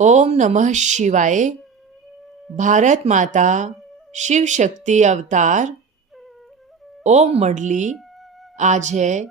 ओम नमः शिवाय। भारत माता शिव शक्ति अवतार। ओम मंडली। आज है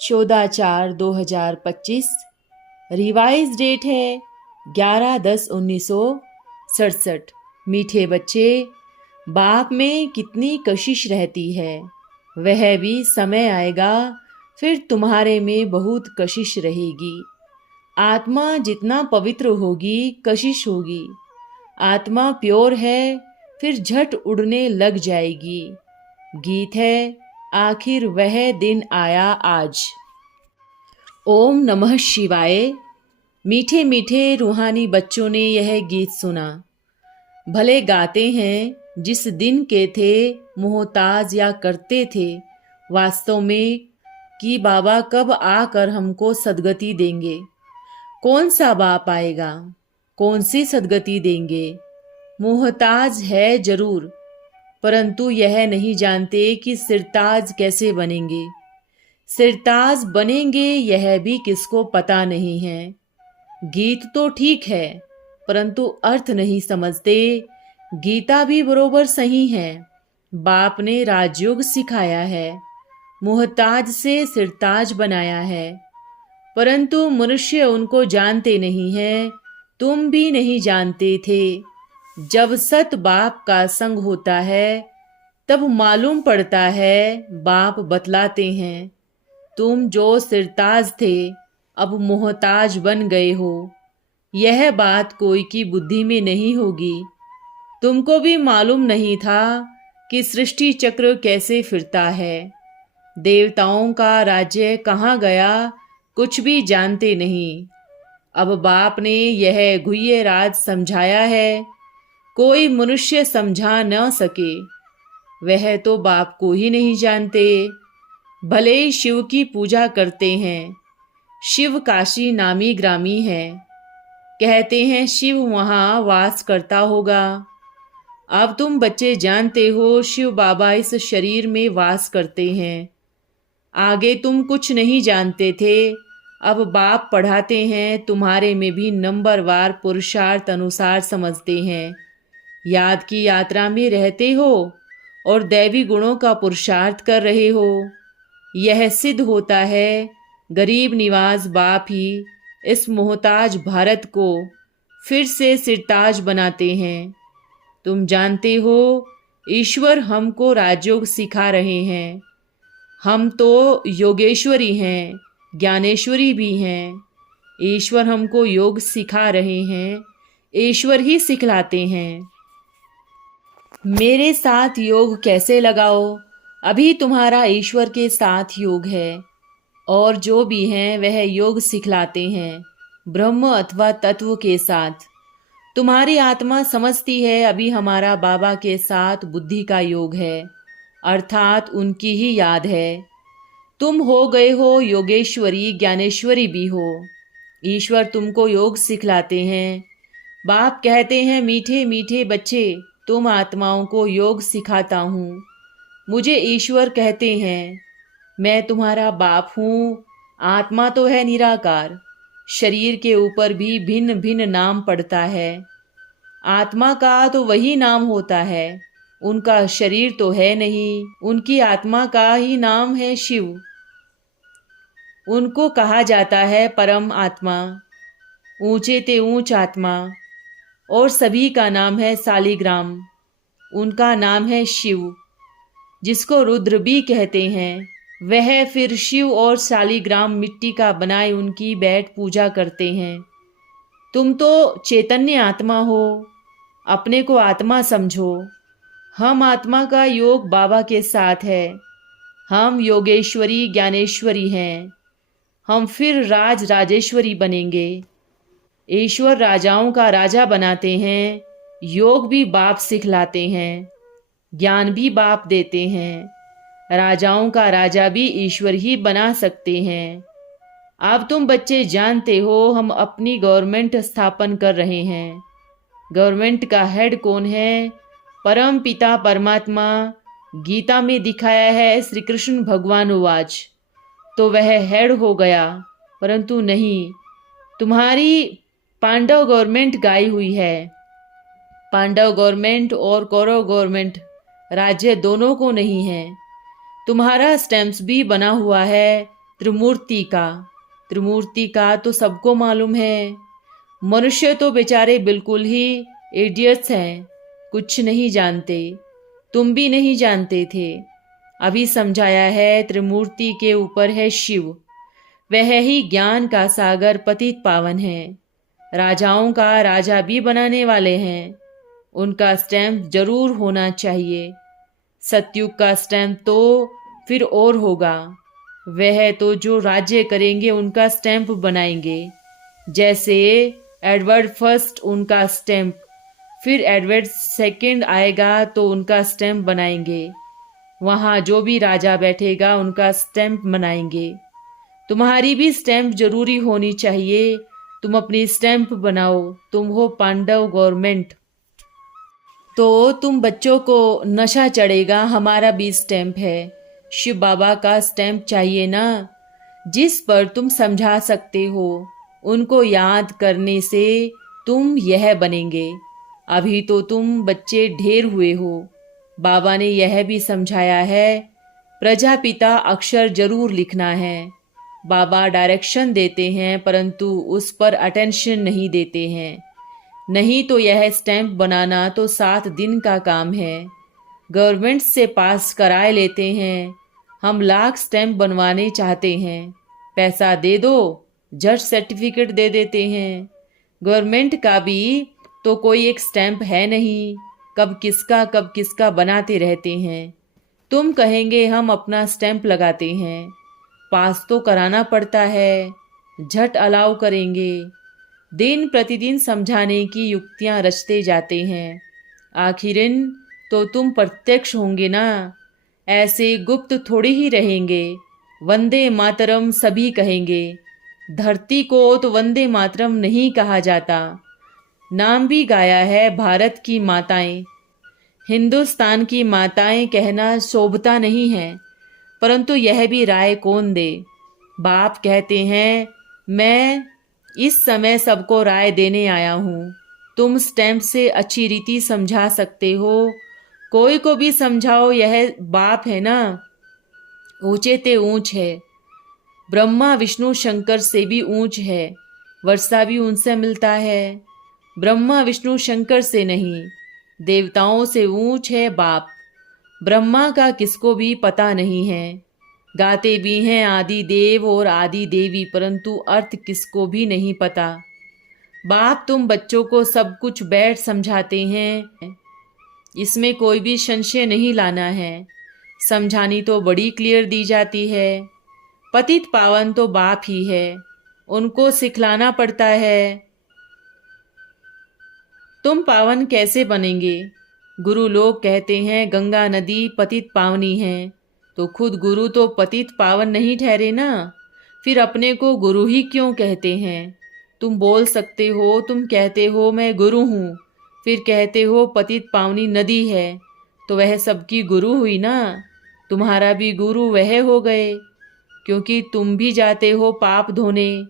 14/4/2025। रिवाइज डेट है 11/10/1967। मीठे बच्चे, बाप में कितनी कशिश रहती है, वह भी समय आएगा फिर तुम्हारे में बहुत कशिश रहेगी। आत्मा जितना पवित्र होगी कशिश होगी। आत्मा प्योर है फिर झट उड़ने लग जाएगी। गीत है आखिर वह दिन आया आज। ओम नमः शिवाय। मीठे मीठे रूहानी बच्चों ने यह गीत सुना। भले गाते हैं जिस दिन के थे मोहताज या करते थे वास्तव में कि बाबा कब आकर हमको सद्गति देंगे। कौन सा बाप आएगा, कौन सी सद्गति देंगे। मोहताज है जरूर, परंतु यह नहीं जानते कि सिरताज कैसे बनेंगे। सिरताज बनेंगे यह भी किसको पता नहीं है। गीत तो ठीक है परंतु अर्थ नहीं समझते। गीता भी बरोबर सही है। बाप ने राजयोग सिखाया है, मोहताज से सिरताज बनाया है, परंतु मनुष्य उनको जानते नहीं हैं। तुम भी नहीं जानते थे। जब सत बाप का संग होता है तब मालूम पड़ता है। बाप बतलाते हैं तुम जो सिरताज थे अब मोहताज बन गए हो। यह बात कोई की बुद्धि में नहीं होगी। तुमको भी मालूम नहीं था कि सृष्टि चक्र कैसे फिरता है। देवताओं का राज्य कहाँ गया कुछ भी जानते नहीं। अब बाप ने यह गुह्य राज समझाया है, कोई मनुष्य समझा न सके। वह तो बाप को ही नहीं जानते। भले शिव की पूजा करते हैं, शिव काशी नामी ग्रामी है, कहते हैं शिव वहाँ वास करता होगा। अब तुम बच्चे जानते हो शिव बाबा इस शरीर में वास करते हैं। आगे तुम कुछ नहीं जानते थे। अब बाप पढ़ाते हैं, तुम्हारे में भी नंबरवार पुरुषार्थ अनुसार समझते हैं। याद की यात्रा में रहते हो और दैवी गुणों का पुरुषार्थ कर रहे हो। यह सिद्ध होता है गरीब निवाज बाप ही इस मोहताज भारत को फिर से सिरताज बनाते हैं। तुम जानते हो ईश्वर हमको राजयोग सिखा रहे हैं। हम तो योगेश्वरी हैं, ज्ञानेश्वरी भी हैं। ईश्वर हमको योग सिखा रहे हैं, ईश्वर ही सिखलाते हैं। मेरे साथ योग कैसे लगाओ। अभी तुम्हारा ईश्वर के साथ योग है और जो भी हैं वह योग सिखलाते हैं ब्रह्म अथवा तत्व के साथ। तुम्हारी आत्मा समझती है अभी हमारा बाबा के साथ बुद्धि का योग है, अर्थात उनकी ही याद है। तुम हो गए हो योगेश्वरी, ज्ञानेश्वरी भी हो। ईश्वर तुमको योग सिखलाते हैं। बाप कहते हैं मीठे मीठे बच्चे, तुम आत्माओं को योग सिखाता हूँ। मुझे ईश्वर कहते हैं मैं तुम्हारा बाप हूँ। आत्मा तो है निराकार, शरीर के ऊपर भी भिन्न भिन्न नाम पड़ता है। आत्मा का तो वही नाम होता है, उनका शरीर तो है नहीं। उनकी आत्मा का ही नाम है शिव। उनको कहा जाता है परम आत्मा, ऊंचे ते ऊंच आत्मा। और सभी का नाम है सालिग्राम। उनका नाम है शिव, जिसको रुद्र भी कहते हैं। वह फिर शिव और सालिग्राम मिट्टी का बनाए उनकी बैठ पूजा करते हैं। तुम तो चैतन्य आत्मा हो, अपने को आत्मा समझो। हम आत्मा का योग बाबा के साथ है। हम योगेश्वरी ज्ञानेश्वरी हैं। हम फिर राज राजेश्वरी बनेंगे। ईश्वर राजाओं का राजा बनाते हैं। योग भी बाप सिखलाते हैं, ज्ञान भी बाप देते हैं। राजाओं का राजा भी ईश्वर ही बना सकते हैं। अब तुम बच्चे जानते हो हम अपनी गवर्नमेंट स्थापन कर रहे हैं। गवर्नमेंट का हेड कौन है? परम पिता परमात्मा। गीता में दिखाया है श्री कृष्ण भगवान उवाच। तो वह हेड हो गया, परंतु नहीं, तुम्हारी पांडव गवर्नमेंट गाई हुई है। पांडव गवर्नमेंट और कौरव गवर्नमेंट राज्य दोनों को नहीं है। तुम्हारा स्टैम्प्स भी बना हुआ है त्रिमूर्ति का। त्रिमूर्ति का तो सबको मालूम है। मनुष्य तो बेचारे बिल्कुल ही इडियट्स हैं, कुछ नहीं जानते। तुम भी नहीं जानते थे, अभी समझाया है। त्रिमूर्ति के ऊपर है शिव, वह ही ज्ञान का सागर पतित पावन है। राजाओं का राजा भी बनाने वाले हैं, उनका स्टैम्प जरूर होना चाहिए। सतयुग का स्टैम्प तो फिर और होगा, वह तो जो राज्य करेंगे उनका स्टैम्प बनाएंगे। जैसे एडवर्ड फर्स्ट उनका स्टैम्प, फिर एडवर्ड सेकंड आएगा तो उनका स्टैम्प बनाएंगे। वहाँ जो भी राजा बैठेगा उनका स्टैम्प बनाएंगे। तुम्हारी भी स्टैम्प जरूरी होनी चाहिए। तुम अपनी स्टैम्प बनाओ, तुम हो पांडव गवर्नमेंट। तो तुम बच्चों को नशा चढ़ेगा, हमारा भी स्टैम्प है। शिव बाबा का स्टैम्प चाहिए ना, जिस पर तुम समझा सकते हो। उनको याद करने से तुम यह बनेंगे। अभी तो तुम बच्चे ढेर हुए हो। बाबा ने यह भी समझाया है, प्रजापिता अक्षर जरूर लिखना है। बाबा डायरेक्शन देते हैं परंतु उस पर अटेंशन नहीं देते हैं। नहीं तो यह स्टैम्प बनाना तो 7 दिन का काम है। गवर्नमेंट से पास कराए लेते हैं। हम लाख स्टैम्प बनवाने चाहते हैं, पैसा दे दो, जज सर्टिफिकेट दे देते हैं। गवर्नमेंट का भी तो कोई एक स्टैम्प है नहीं, कब किसका बनाते रहते हैं। तुम कहेंगे हम अपना स्टैम्प लगाते हैं, पास तो कराना पड़ता है, झट अलाउ करेंगे। दिन प्रतिदिन समझाने की युक्तियां रचते जाते हैं। आखिरन तो तुम प्रत्यक्ष होंगे ना, ऐसे गुप्त थोड़ी ही रहेंगे। वंदे मातरम सभी कहेंगे। धरती को तो वंदे मातरम नहीं कहा जाता। नाम भी गाया है भारत की माताएं। हिंदुस्तान की माताएं कहना शोभता नहीं है, परंतु यह भी राय कौन दे। बाप कहते हैं मैं इस समय सबको राय देने आया हूँ। तुम स्टैम्प से अच्छी रीति समझा सकते हो, कोई को भी समझाओ, यह बाप है ना। ऊंचे ते ऊंच है, ब्रह्मा विष्णु शंकर से भी ऊंच है। वर्षा भी उनसे मिलता है, ब्रह्मा विष्णु शंकर से नहीं। देवताओं से ऊंच है बाप। ब्रह्मा का किसको भी पता नहीं है। गाते भी हैं आदि देव और आदि देवी, परंतु अर्थ किसको भी नहीं पता। बाप तुम बच्चों को सब कुछ बैठ समझाते हैं, इसमें कोई भी संशय नहीं लाना है। समझानी तो बड़ी क्लियर दी जाती है। पतित पावन तो बाप ही है, उनको सिखलाना पड़ता है। तुम पावन कैसे बनेंगे? गुरु लोग कहते हैं गंगा नदी पतित पावनी है, तो खुद गुरु तो पतित पावन नहीं ठहरे ना, फिर अपने को गुरु ही क्यों कहते हैं? तुम बोल सकते हो, तुम कहते हो मैं गुरु हूँ, फिर कहते हो पतित पावनी नदी है, तो वह सबकी गुरु हुई ना। तुम्हारा भी गुरु वह हो गए, क्योंकि तुम भी जाते हो पाप धोने।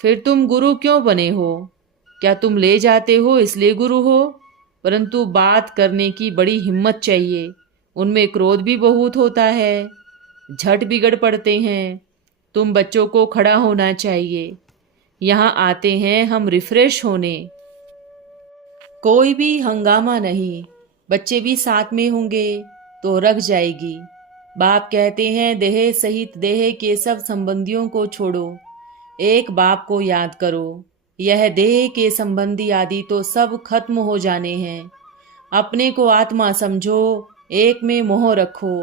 फिर तुम गुरु क्यों बने हो? क्या तुम ले जाते हो इसलिए गुरु हो? परंतु बात करने की बड़ी हिम्मत चाहिए, उनमें क्रोध भी बहुत होता है, झट बिगड़ पड़ते हैं। तुम बच्चों को खड़ा होना चाहिए। यहाँ आते हैं हम रिफ्रेश होने, कोई भी हंगामा नहीं। बच्चे भी साथ में होंगे तो रख जाएगी। बाप कहते हैं देह सहित देह के सब संबंधियों को छोड़ो, एक बाप को याद करो। यह देह के संबंधी आदि तो सब खत्म हो जाने हैं। अपने को आत्मा समझो, एक में मोह रखो,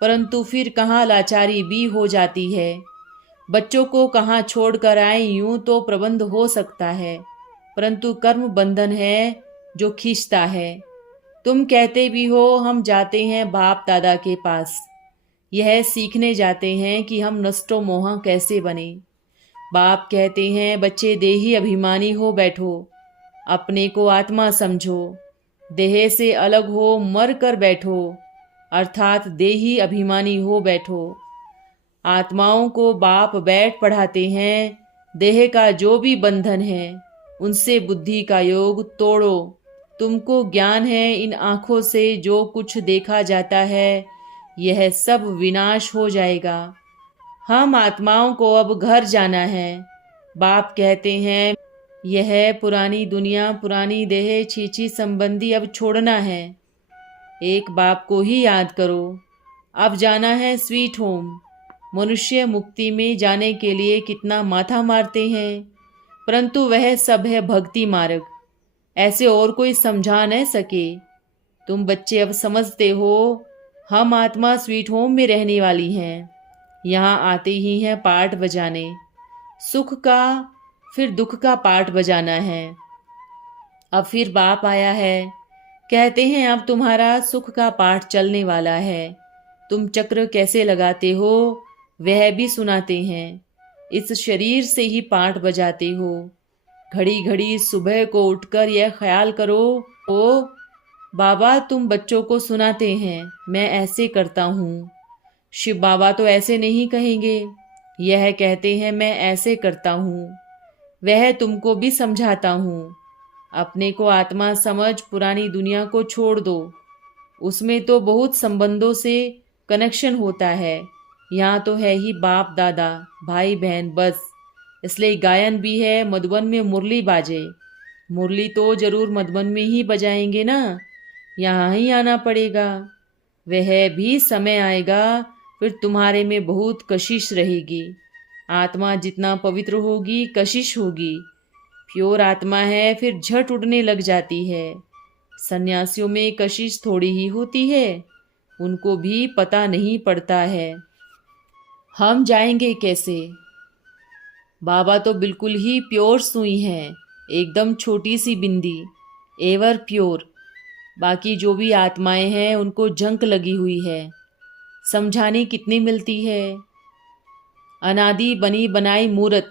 परंतु फिर कहाँ लाचारी भी हो जाती है। बच्चों को कहाँ छोड़ कर आए, यूं तो प्रबंध हो सकता है, परंतु कर्म बंधन है जो खींचता है। तुम कहते भी हो हम जाते हैं बाप दादा के पास, यह सीखने जाते हैं कि हम नष्टो मोह कैसे बने। बाप कहते हैं बच्चे देही अभिमानी हो बैठो, अपने को आत्मा समझो, देह से अलग हो मर कर बैठो, अर्थात देही अभिमानी हो बैठो। आत्माओं को बाप बैठ पढ़ाते हैं, देह का जो भी बंधन है उनसे बुद्धि का योग तोड़ो। तुमको ज्ञान है इन आँखों से जो कुछ देखा जाता है यह सब विनाश हो जाएगा। हम आत्माओं को अब घर जाना है। बाप कहते हैं यह पुरानी दुनिया, पुरानी देह, छीछी संबंधी अब छोड़ना है। एक बाप को ही याद करो। अब जाना है स्वीट होम। मनुष्य मुक्ति में जाने के लिए कितना माथा मारते हैं, परंतु वह सब है भक्ति मार्ग। ऐसे और कोई समझा न सके। तुम बच्चे अब समझते हो हम आत्मा स्वीट होम में रहने वाली हैं। यहाँ आते ही हैं पाठ बजाने। सुख का फिर दुख का पाठ बजाना है। अब फिर बाप आया है, कहते हैं अब तुम्हारा सुख का पाठ चलने वाला है। तुम चक्र कैसे लगाते हो वह भी सुनाते हैं। इस शरीर से ही पाठ बजाते हो। घड़ी घड़ी सुबह को उठकर यह ख्याल करो, ओ बाबा तुम बच्चों को सुनाते हैं मैं ऐसे करता हूँ। शिव बाबा तो ऐसे नहीं कहेंगे, यह कहते हैं मैं ऐसे करता हूँ। वह तुमको भी समझाता हूँ। अपने को आत्मा समझ पुरानी दुनिया को छोड़ दो। उसमें तो बहुत संबंधों से कनेक्शन होता है। यहाँ तो है ही बाप दादा भाई बहन बस। इसलिए गायन भी है, मधुबन में मुरली बाजे। मुरली तो जरूर मधुबन में ही बजाएंगे ना, यहाँ ही आना पड़ेगा। वह भी समय आएगा फिर तुम्हारे में बहुत कशिश रहेगी। आत्मा जितना पवित्र होगी कशिश होगी। प्योर आत्मा है फिर झट उड़ने लग जाती है। सन्यासियों में कशिश थोड़ी ही होती है, उनको भी पता नहीं पड़ता है। हम जाएंगे कैसे? बाबा तो बिल्कुल ही प्योर सुई हैं, एकदम छोटी सी बिंदी, एवर प्योर। बाकी जो भी आत्माएं हैं उनको जंक लगी हुई है। समझाने कितनी मिलती है। अनादि बनी बनाई मूरत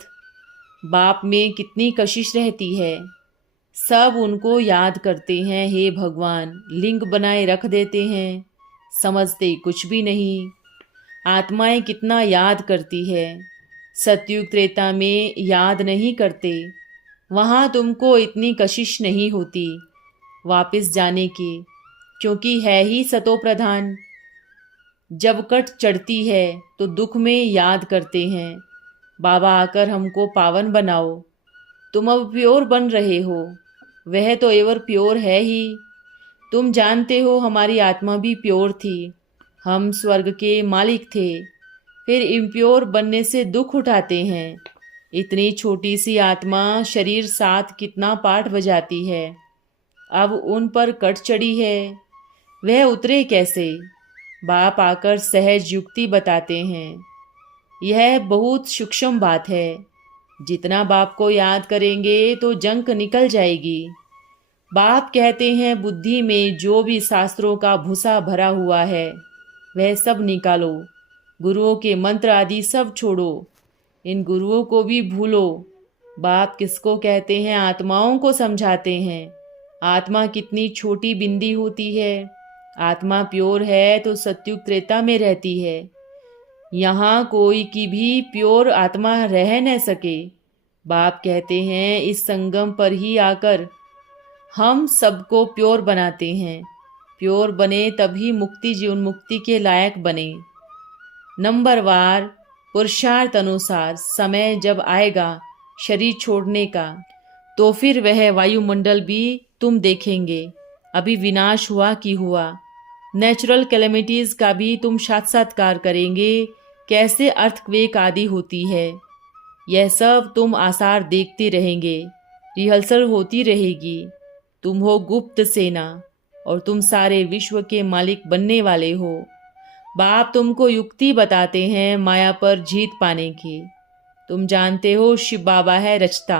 बाप में कितनी कशिश रहती है। सब उनको याद करते हैं, हे भगवान लिंग बनाए रख देते हैं, समझते कुछ भी नहीं। आत्माएं कितना याद करती है। सतयुग त्रेता में याद नहीं करते, वहाँ तुमको इतनी कशिश नहीं होती वापस जाने की, क्योंकि है ही सतो प्रधान। जब कट चढ़ती है तो दुख में याद करते हैं, बाबा आकर हमको पावन बनाओ। तुम अब प्योर बन रहे हो, वह तो एवर प्योर है ही। तुम जानते हो हमारी आत्मा भी प्योर थी, हम स्वर्ग के मालिक थे। फिर इम्प्योर बनने से दुख उठाते हैं। इतनी छोटी सी आत्मा शरीर साथ कितना पाठ बजाती है, अब उन पर कट चढ़ी है, वह उतरे कैसे? बाप आकर सहज युक्ति बताते हैं। यह बहुत सूक्ष्म बात है। जितना बाप को याद करेंगे तो जंक निकल जाएगी। बाप कहते हैं बुद्धि में जो भी शास्त्रों का भूसा भरा हुआ है वह सब निकालो। गुरुओं के मंत्र आदि सब छोड़ो, इन गुरुओं को भी भूलो। बाप किसको कहते हैं? आत्माओं को समझाते हैं। आत्मा कितनी छोटी बिंदी होती है। आत्मा प्योर है तो सतयुग त्रेता में रहती है। यहाँ कोई की भी प्योर आत्मा रह न सके। बाप कहते हैं इस संगम पर ही आकर हम सबको प्योर बनाते हैं। प्योर बने तभी मुक्ति जीवन मुक्ति के लायक बने। नंबरवार पुरुषार्थ अनुसार समय जब आएगा शरीर छोड़ने का, तो फिर वह वायुमंडल भी तुम देखेंगे। अभी विनाश हुआ कि हुआ। नेचुरल कैलेमिटीज़ का भी तुम साक्षात्कार करेंगे, कैसे अर्थक्वेक आदि होती है। यह सब तुम आसार देखते रहेंगे, रिहर्सल होती रहेगी। तुम हो गुप्त सेना और तुम सारे विश्व के मालिक बनने वाले हो। बाप तुमको युक्ति बताते हैं माया पर जीत पाने की। तुम जानते हो शिव बाबा है रचता।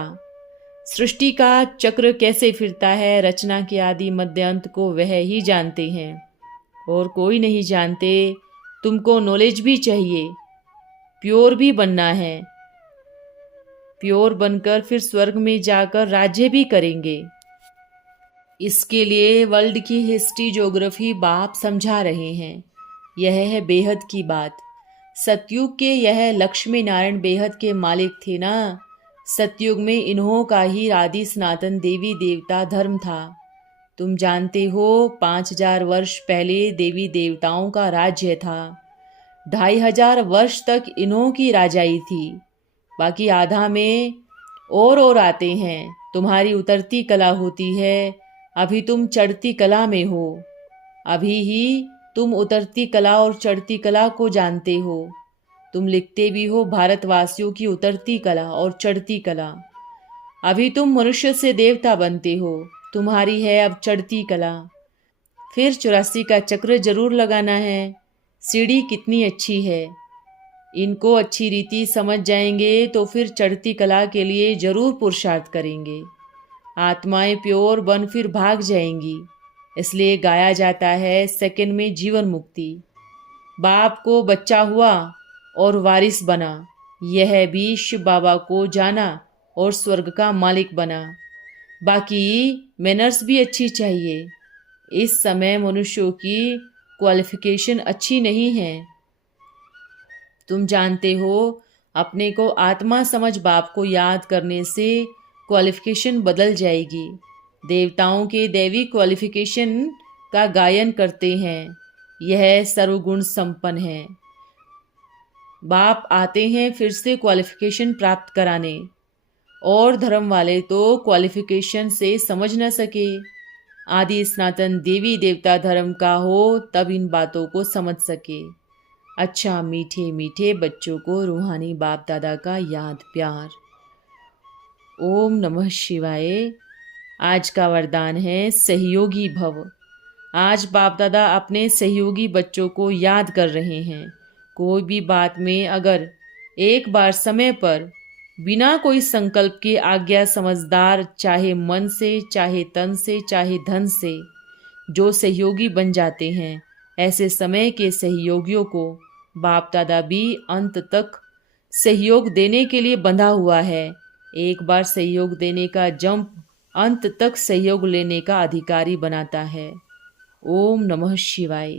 सृष्टि का चक्र कैसे फिरता है, रचना के आदि मध्य अंत को वह ही जानते हैं और कोई नहीं जानते। तुमको नॉलेज भी चाहिए, प्योर भी बनना है। प्योर बनकर फिर स्वर्ग में जाकर राज्य भी करेंगे। इसके लिए वर्ल्ड की हिस्ट्री ज्योग्राफी बाप समझा रहे हैं। यह है बेहद की बात। सतयुग के यह लक्ष्मी नारायण बेहद के मालिक थे ना, सतयुग में इन्हों का ही आदि सनातन देवी देवता धर्म था। तुम जानते हो 5000 वर्ष पहले देवी देवताओं का राज्य था। 2500 वर्ष तक इन्हों की राजाई थी। बाकी आधा में और आते हैं। तुम्हारी उतरती कला होती है, अभी तुम चढ़ती कला में हो। अभी ही तुम उतरती कला और चढ़ती कला को जानते हो। तुम लिखते भी हो भारतवासियों की उतरती कला और चढ़ती कला। अभी तुम मनुष्य से देवता बनते हो, तुम्हारी है अब चढ़ती कला। फिर 84 का चक्र जरूर लगाना है। सीढ़ी कितनी अच्छी है, इनको अच्छी रीति समझ जाएंगे तो फिर चढ़ती कला के लिए जरूर पुरुषार्थ करेंगे। आत्माएं प्योर बन फिर भाग जाएंगी। इसलिए गाया जाता है सेकंड में जीवन मुक्ति। बाप को बच्चा हुआ और वारिस बना, यह भी शिव बाबा को जाना और स्वर्ग का मालिक बना। बाकी मैनर्स भी अच्छी चाहिए। इस समय मनुष्यों की क्वालिफिकेशन अच्छी नहीं है। तुम जानते हो अपने को आत्मा समझ बाप को याद करने से क्वालिफिकेशन बदल जाएगी। देवताओं के दैवी क्वालिफिकेशन का गायन करते हैं, यह सर्वगुण संपन्न है। बाप आते हैं फिर से क्वालिफिकेशन प्राप्त कराने, और धर्म वाले तो क्वालिफिकेशन से समझ न सके। आदि सनातन देवी देवता धर्म का हो तब इन बातों को समझ सके। अच्छा, मीठे मीठे बच्चों को रूहानी बाप दादा का याद प्यार। ओम नमः शिवाय। आज का वरदान है सहयोगी भव। आज बाप दादा अपने सहयोगी बच्चों को याद कर रहे हैं। कोई भी बात में अगर एक बार समय पर बिना कोई संकल्प के आज्ञा समझदार, चाहे मन से, चाहे तन से, चाहे धन से, जो सहयोगी बन जाते हैं, ऐसे समय के सहयोगियों को बाप दादा भी अंत तक सहयोग देने के लिए बंधा हुआ है। एक बार सहयोग देने का जंप अंत तक सहयोग लेने का अधिकारी बनाता है। ओम नमः शिवाय।